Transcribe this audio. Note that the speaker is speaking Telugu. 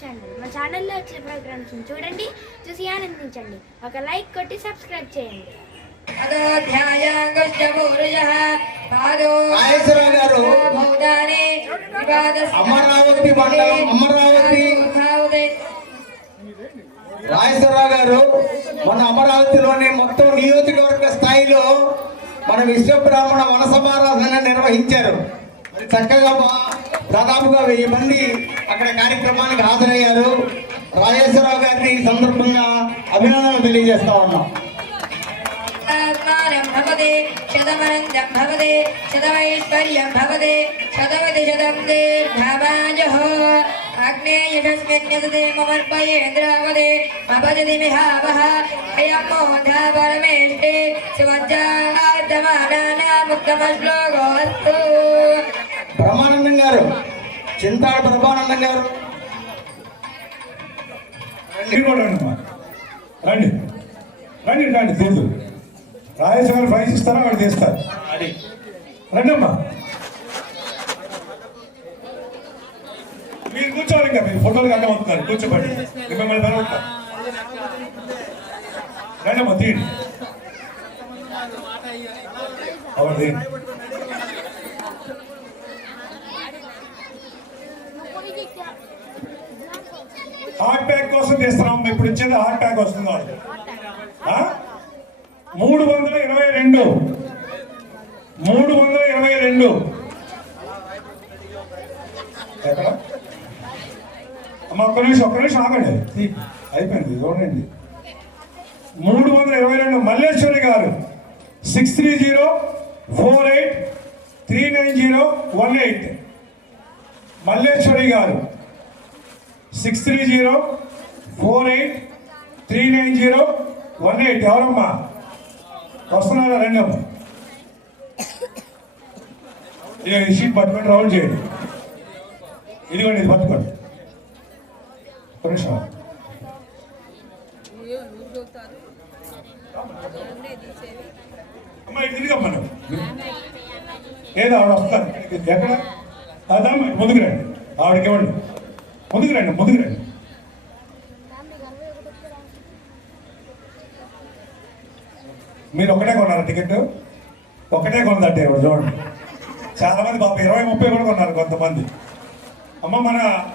ఛానల్. మా ఛానల్లో వచ్చే ప్రోగ్రామ్స్ చూడండి, చూసి ఆనందించండి. ఒక లైక్ కొట్టి సబ్స్క్రైబ్ చేయండి. అమరావతి మండలం రాజేశ్వరరావు గారు మన అమరావతిలోని మొత్తం నియోజకవర్గ స్థాయిలో మన విశ్వబ్రాహ్మణ వన సమారాధన నిర్వహించారు. చక్కగా దాదాపుగా 1000 మంది అక్కడ కార్యక్రమానికి హాజరయ్యారు. రాజేశ్వరరావు గారిని ఈ సందర్భంగా అభినందనలు తెలియజేస్తా ఉన్నాం. శతమనందం భవదే శతమైశ్వర్యం భవదే శతమతి శతం దీర్ఘమాయుః అగ్నేయస్మిన్యసతే మమర్పయేంద్రావదే భవతి మిహావః అయం మోధా పరమేష్ఠే శివజ్జాతమానాముత్తమశ్లోకోస్తు. బ్రహ్మానందం గారు, చింతాడు బ్రహ్మానందం గారు రండి రండి రండి తెలుసు రాజేశ్వర ప్రైజ్ ఇస్తారా వాడు తీస్తారు. రండి అమ్మా, మీరు కూర్చోవాలి. ఇంకా మీరు ఫోటోలు అడ్డం అవుతున్నారు, కూర్చోబడి మిమ్మల్ని పెరుగుతారు. రండి అమ్మా, తీయండి అవర్ తీయండి. హార్ట్ ప్యాక్ కోసం తీస్తున్నాం. ఇప్పుడు ఇచ్చేది హార్ట్ ప్యాక్ వస్తుంది. వాళ్ళు 322 ఎక్కడ అమ్మ, ఒక్క నిమిషం ఆగండి, అయిపోయింది చూడండి. 322 మల్లేశ్వరి గారు 6304839018. మల్లేశ్వరి గారు 6304839018. ఎవరమ్మా వస్తున్నారా? రండి అమ్మా, ఈ షీట్ పట్టుకొని రౌండ్ చేయండి. ఇదిగోండి, ఇది పట్టుకోండి. నిమిషం అమ్మా, ఇది తిరిగమ్మా. ఏదో ఆవిడ వస్తారు. ఎక్కడ అదమ్మా, ముందుకు రండి. ఆవిడకి ఇవ్వండి. ముందుకు రండి. మీరు ఒకటే కొన్నారు టికెట్? ఒకటే కొన్నదంటే చూడండి. చాలా మంది పాప 20-30 కూడా కొన్నారు కొంతమంది. అమ్మ, మన